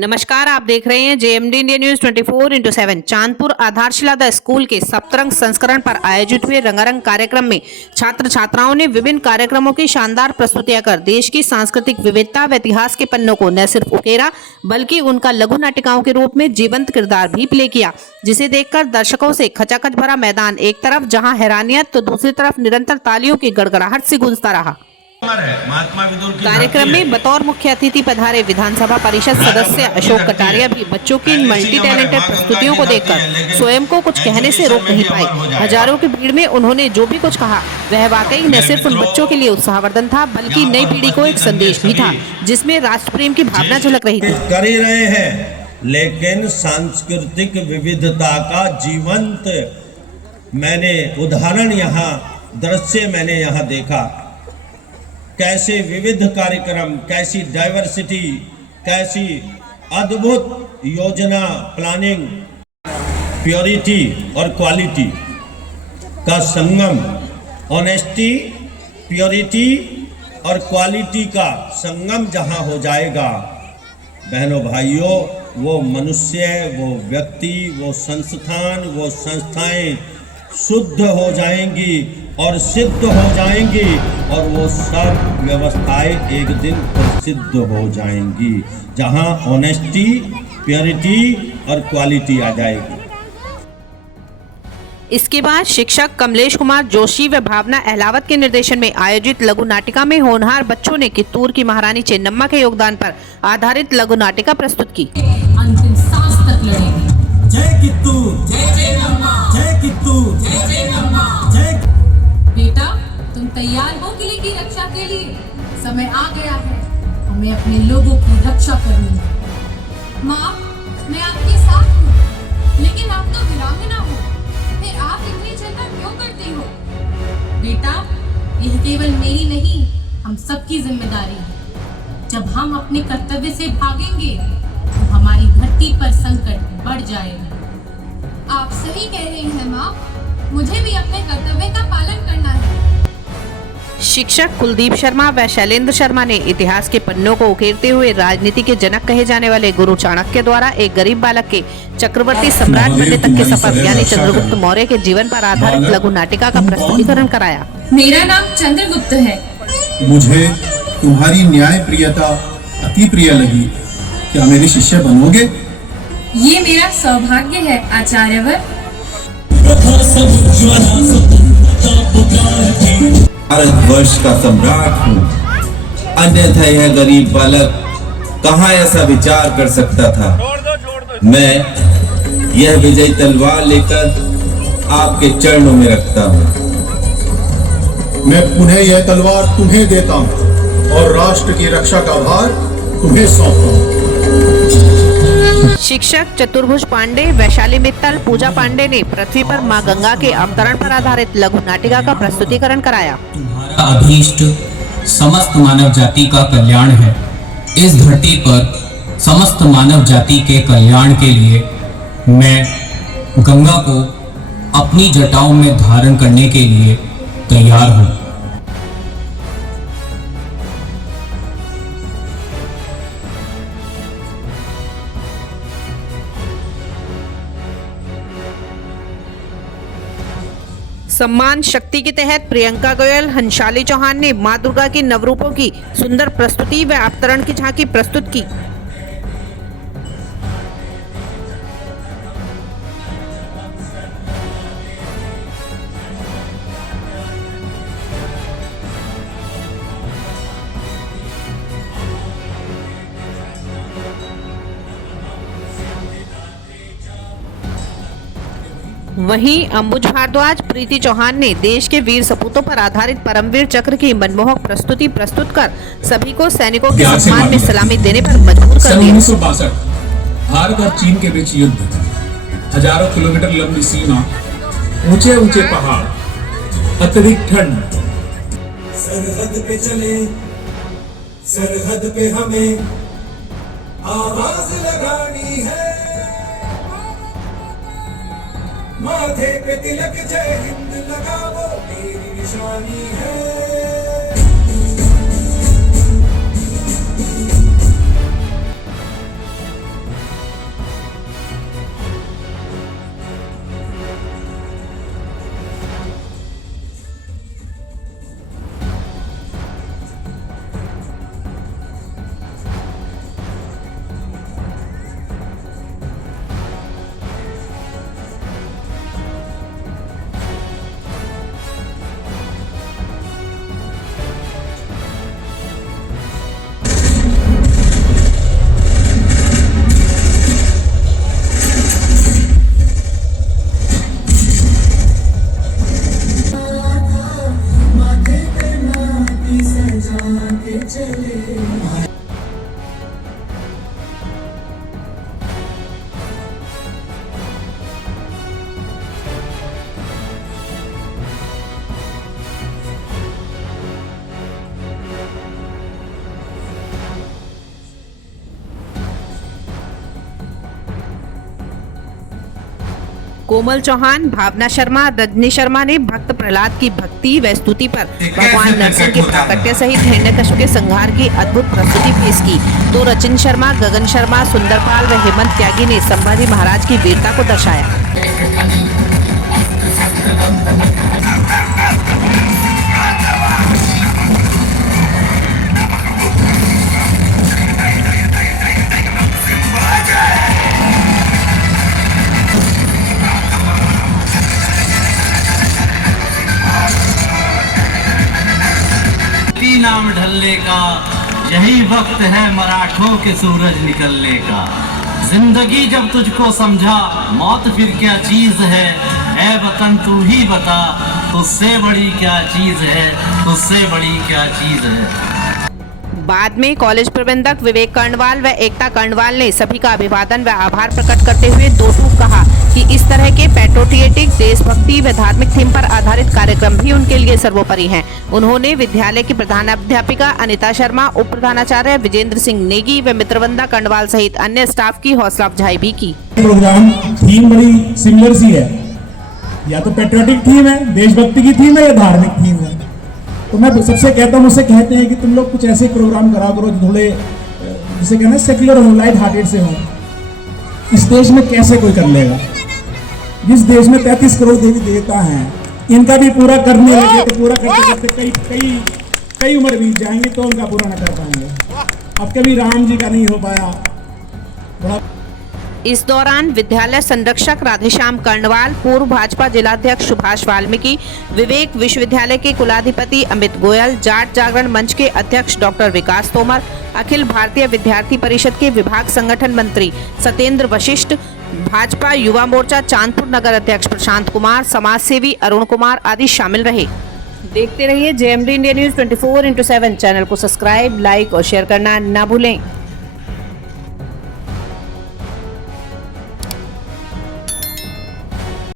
नमस्कार, आप देख रहे हैं जेएमडी इंडिया न्यूज 24/7। चांदपुर आधारशिला द स्कूल के सप्तरंग संस्करण पर आयोजित हुए रंगारंग कार्यक्रम में छात्र छात्राओं ने विभिन्न कार्यक्रमों की शानदार प्रस्तुतियां कर देश की सांस्कृतिक विविधता व इतिहास के पन्नों को न सिर्फ उकेरा बल्कि उनका लघु नाटिकाओं के रूप में जीवंत किरदार भी प्ले किया, जिसे देखकर दर्शकों से खचाखच भरा मैदान एक तरफ जहाँ हैरानियत तो दूसरी तरफ निरंतर तालियों की गड़गड़ाहट से गूंजता रहा। कार्यक्रम में बतौर मुख्य अतिथि पधारे विधानसभा परिषद सदस्य अशोक कटारिया भी बच्चों की इन मल्टी टैलेंटेड प्रस्तुतियों को देखकर स्वयं को कुछ कहने से रोक नहीं पाए। हजारों की भीड़ में उन्होंने जो भी कुछ कहा वह वाकई न सिर्फ उन बच्चों के लिए उत्साहवर्धन था बल्कि नई पीढ़ी को एक संदेश भी था जिसमें राष्ट्र प्रेम की भावना झलक रही थी। कर ही रहे हैं, लेकिन सांस्कृतिक विविधता का जीवंत मैंने उदाहरण यहाँ दृश्य मैंने यहाँ देखा। कैसे विविध कार्यक्रम, कैसी डाइवर्सिटी, कैसी अद्भुत योजना प्लानिंग, प्योरिटी और क्वालिटी का संगम, ऑनेस्टी, प्योरिटी और क्वालिटी का संगम जहां हो जाएगा, बहनों भाइयों, वो मनुष्य, वो व्यक्ति, वो संस्थान, वो संस्थाएं शुद्ध हो जाएंगी और सिद्ध हो जाएंगी और वो सब व्यवस्थाएं एक दिन प्रसिद्ध हो जाएंगी जहां ऑनेस्टी, प्योरिटी और क्वालिटी आ जाएगी। इसके बाद शिक्षक कमलेश कुमार जोशी व भावना अहलावत के निर्देशन में आयोजित लघु नाटिका में होनहार बच्चों ने कित्तूर की महारानी चेन्नम्मा के योगदान पर आधारित लघु नाटिका प्रस्तुत की। अंतिम सांस तक लड़ेंगे। जय कित्तूर, जय चेन्नम्मा, जय कित्तूर, जय चेन्नम्मा, जय। बेटा, तुम तैयार हो किले की रक्षा के लिए? समय आ गया है हमें अपने लोगों की रक्षा करनी है। माँ, मैं आपके साथ हूँ, लेकिन आप तो वीरांगना हो, फिर आप इतनी चिंता क्यों करती हो? बेटा, यह केवल मेरी नहीं, हम सबकी जिम्मेदारी है। जब हम अपने कर्तव्य से भागेंगे तो हमारी धरती पर संकट बढ़ जाएगा। आप सही कह रही हैं माँ, मुझे भी अपने कर्तव्य का पालन करना है। शिक्षक कुलदीप शर्मा व शैलेंद्र शर्मा ने इतिहास के पन्नों को उकेरते हुए राजनीति के जनक कहे जाने वाले गुरु चाणक्य द्वारा एक गरीब बालक के चक्रवर्ती सम्राट बनने तक के सफर यानी चंद्रगुप्त मौर्य के जीवन पर आधारित लघु नाटिका का प्रस्तुतिकरण कराया। मेरा नाम चंद्रगुप्त है। मुझे तुम्हारी न्याय प्रियता अति प्रिय लगी। क्या मेरे शिष्य बनोगे? ये मेरा सौभाग्य है आचार्यवर। भारतवर्ष का सम्राट हूँ, अन्यथा यह गरीब बालक कहाँ ऐसा विचार कर सकता था। मैं यह विजयी तलवार लेकर आपके चरणों में रखता हूँ। मैं पुनः यह तलवार तुम्हें देता हूँ और राष्ट्र की रक्षा का भार तुम्हें सौंपता हूँ। शिक्षक चतुर्भुज पांडे, वैशाली मित्तल, पूजा पांडे ने पृथ्वी पर मां गंगा के अवतरण पर आधारित लघु नाटिका का प्रस्तुतिकरण कराया। तुम्हारा अभीष्ट समस्त मानव जाति का कल्याण है। इस धरती पर समस्त मानव जाति के कल्याण के लिए मैं गंगा को अपनी जटाओं में धारण करने के लिए तैयार हूँ। सम्मान शक्ति के तहत प्रियंका गोयल, हंसाली चौहान ने मां दुर्गा के नवरूपों की सुंदर प्रस्तुति व अवतरण की झांकी प्रस्तुत की। वहीं अंबुज भारद्वाज, प्रीति चौहान ने देश के वीर सपूतों पर आधारित परमवीर चक्र की मनमोहक प्रस्तुति प्रस्तुत कर सभी को सैनिकों के सम्मान में सलामी देने पर मजबूर कर दिया। 1962 भारत और चीन के बीच युद्ध था। हजारों किलोमीटर लंबी सीमा, ऊंचे ऊंचे पहाड़, अत्यधिक ठंड। सरहद पे चले, सरहद पे हमें आवाज लगानी है। माथे पे तिलक जय हिंद लगाओ, मेरी निशानी है। कोमल चौहान, भावना शर्मा, रजनी शर्मा ने भक्त प्रहलाद की भक्ति व स्तुति पर भगवान नरसिंह के प्राकट्य सहित हिरण्यकश्यप के संहार की अद्भुत प्रस्तुति पेश की। तो रचिन शर्मा, गगन शर्मा, सुंदरपाल व हेमंत त्यागी ने संभाजी महाराज की वीरता को दर्शाया। नाम ढलने का यही वक्त है मराठों के सूरज निकलने का। जिंदगी जब तुझको समझा मौत फिर क्या चीज है, ऐ वतन तू ही बता तुझसे बड़ी क्या चीज है, तुझसे बड़ी क्या चीज है। बाद में कॉलेज प्रबंधक विवेक कर्णवाल व एकता कर्णवाल ने सभी का अभिवादन व आभार प्रकट करते हुए दो टूक कहा कि इस तरह के पैट्रियोटिक, देशभक्ति व धार्मिक थीम पर आधारित कार्यक्रम भी उनके लिए सर्वोपरि हैं। उन्होंने विद्यालय की प्रधानाध्यापिका अनिता शर्मा, उप प्रधानाचार्य विजेंद्र सिंह नेगी व मित्रवंदा कर्णवाल सहित अन्य स्टाफ की हौसला अफजाई भी की। प्रोग्राम थीम बड़ी सिमिलर सी है, या तो पैट्रियोटिक थीम है, देशभक्ति की थीम है, या धार्मिक थीम है। तो मैं सबसे कहता हूँ, मुझसे कहते हैं कि तुम लोग कुछ ऐसे प्रोग्राम करा करो जो थोड़े जिसे कहना सेक्युलर हो, लाइट हार्टेड से हो। इस देश में कैसे कोई कर लेगा? जिस देश में 33 करोड़ देवी देवता हैं, इनका भी पूरा करने लगे तो पूरा करते करते कई उम्र बीत जाएंगे तो उनका पूरा न कर पाएंगे। अब कभी राम जी का नहीं हो पाया। बड़ा इस दौरान विद्यालय संरक्षक राधेश्याम कर्णवाल, पूर्व भाजपा जिलाध्यक्ष सुभाष वाल्मीकि, विवेक विश्वविद्यालय के कुलाधिपति अमित गोयल, जाट जागरण मंच के अध्यक्ष डॉक्टर विकास तोमर, अखिल भारतीय विद्यार्थी परिषद के विभाग संगठन मंत्री सत्येंद्र वशिष्ठ, भाजपा युवा मोर्चा चांदपुर नगर अध्यक्ष प्रशांत कुमार, समाज सेवी अरुण कुमार आदि शामिल रहे। देखते रहिए JMD India news 24x7 channel को सब्सक्राइब, लाइक और शेयर करना न भूलें।